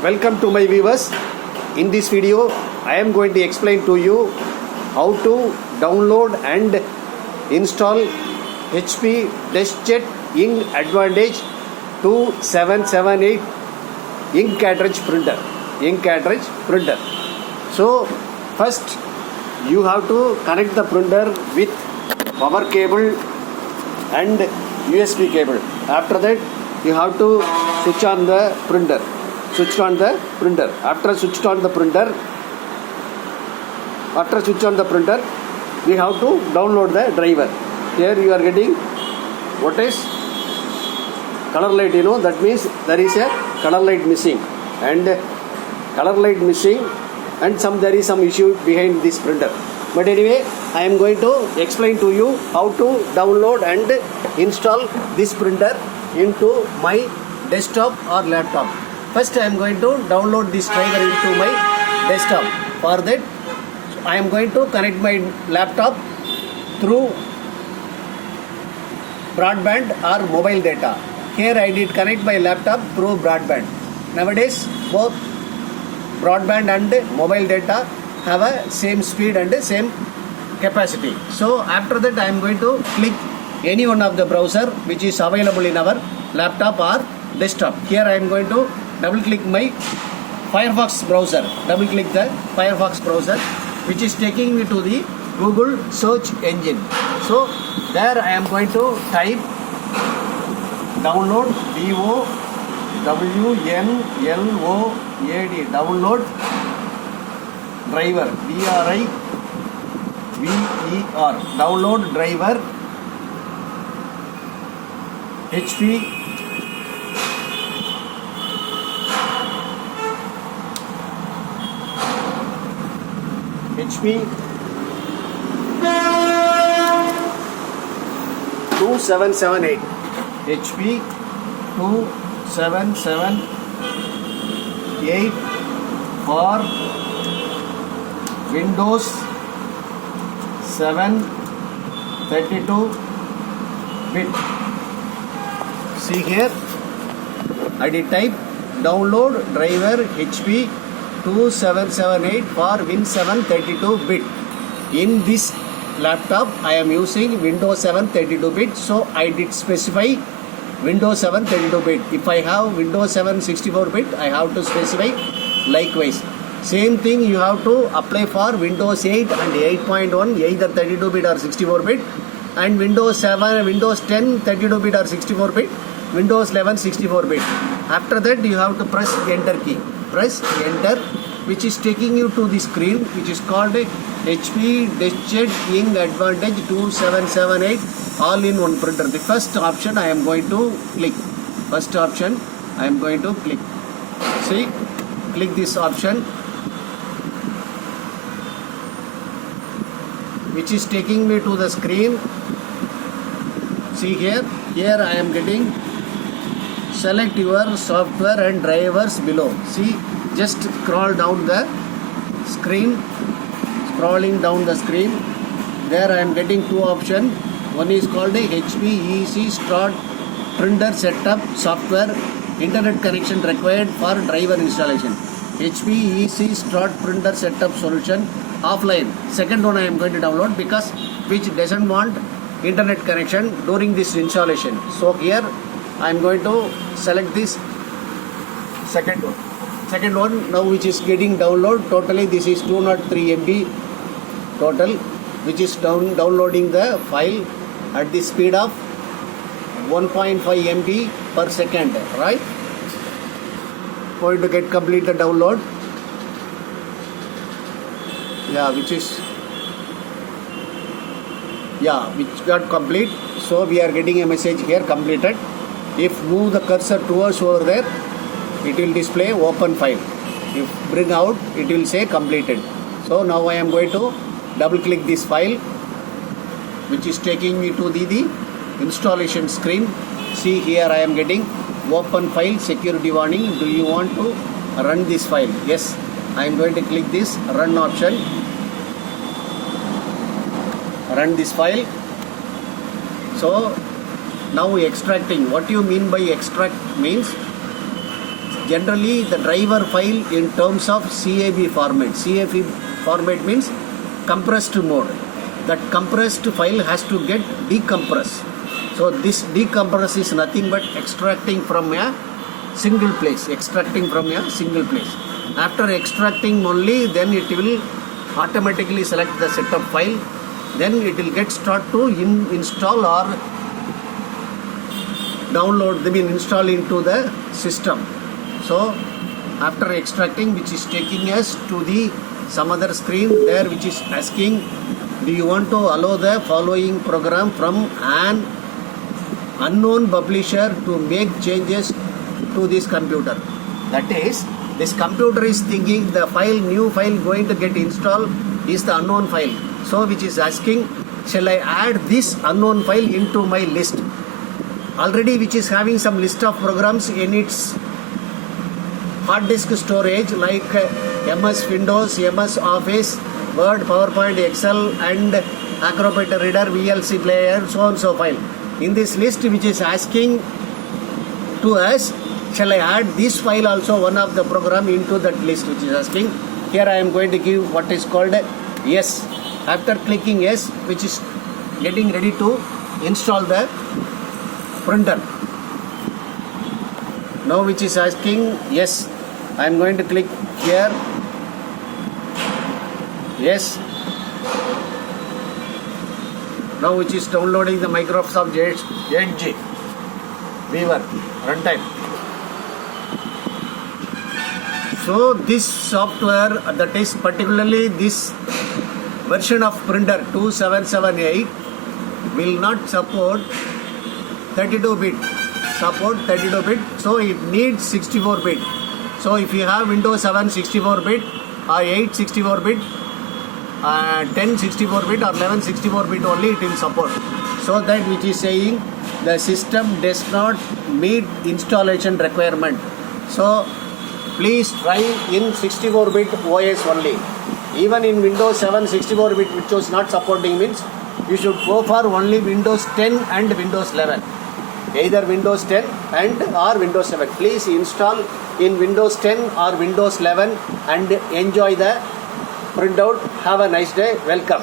Welcome to my viewers. In this video I am going to explain to you how to download and install HP Deskjet Ink Advantage 2778 ink cartridge printer. So first you have to connect the printer with power cable and USB cable. After that you have to switch on the printer. After switched on the printer, we have to download the driver. Here you are getting what is color light, that means there is a color light missing and there is some issue behind this printer. But anyway, I am going to explain to you how to download and install this printer into my desktop or laptop. First I am going to download this driver into my desktop. For that I am going to connect my laptop through broadband or mobile data. Here I did connect my laptop through broadband. Nowadays both broadband and mobile data have a same speed and same capacity. So after that I am going to click any one of the browser which is available in our laptop or desktop. Here I am going to double click my Firefox browser. Which is taking me to the Google search engine. So there I am going to type download DOWNLOAD download driver DRIVER download driver HP 2778 HP 2778 for Windows 7 32-bit. See here I did type download driver HP 2778 for Win 7 32-bit. In this laptop I am using Windows 7 32-bit, so I did specify Windows 7 32-bit. If I have Windows 7 64-bit, I have to specify likewise. Same thing you have to apply for Windows 8 and 8.1, either 32-bit or 64-bit, and Windows 7, Windows 10 32-bit or 64-bit, Windows 11 64-bit. After that you have to press enter key. Press enter, which is taking you to the screen which is called HP Deskjet Ink Advantage 2778 all-in-one printer. The first option I am going to click. See, click this option which is taking me to the screen. See here I am getting select your software and drivers below. See, just scrolling down the screen. There I am getting two options. One is called HP EC Start Printer Setup Software. Internet connection required for driver installation. HP EC Start Printer Setup Solution offline. Second one I am going to download because which doesn't want internet connection during this installation. So here I am going to select this second one now, which is getting download. Totally this is 203 MB total, which is downloading the file at the speed of 1.5 MB per second, right? Going to get complete the download. Which got complete. So we are getting a message here, completed. If move the cursor towards over there, it will display open file. If bring out, it will say completed. So now I am going to double click this file which is taking me to the installation screen. See here I am getting open file security warning. Do you want to run this file? Yes, I am going to click this run option. Run this file. So now extracting. What you mean by extract means generally the driver file in terms of CAB format. CAB format means compressed mode. That compressed file has to get decompressed. So this decompress is nothing but extracting from a single place. After extracting only, then it will automatically select the setup file. Then it will get start to install or download, install into the system. So after extracting, which is taking us to the some other screen there, which is asking, do you want to allow the following program from an unknown publisher to make changes to this computer? That is, this computer is thinking the new file going to get installed is the unknown file. So which is asking, shall I add this unknown file into my list? Already which is having some list of programs in its hard disk storage like MS Windows, MS Office, Word, PowerPoint, Excel and Acrobat Reader, VLC player, so on so file. In this list which is asking to us, shall I add this file also, one of the program into that list which is asking. Here I am going to give what is called yes. After clicking yes, which is getting ready to install the printer. Now which is asking yes, I am going to click here. Yes. Now which is downloading the Microsoft Edge Viewer runtime. So this software, that is particularly this version of printer 2778 will not support 32-bit. So it needs 64-bit. So if you have Windows 7 64-bit or 8 64-bit, 10 64-bit or 11 64-bit only it will support. So that which is saying the system does not meet installation requirement. So please try in 64-bit OS only. Even in Windows 7 64-bit which was not supporting means you should go for only Windows 10 and Windows 11. Either Windows 10 and or Windows 7. Please install in Windows 10 or Windows 11 and enjoy the printout. Have a nice day. Welcome.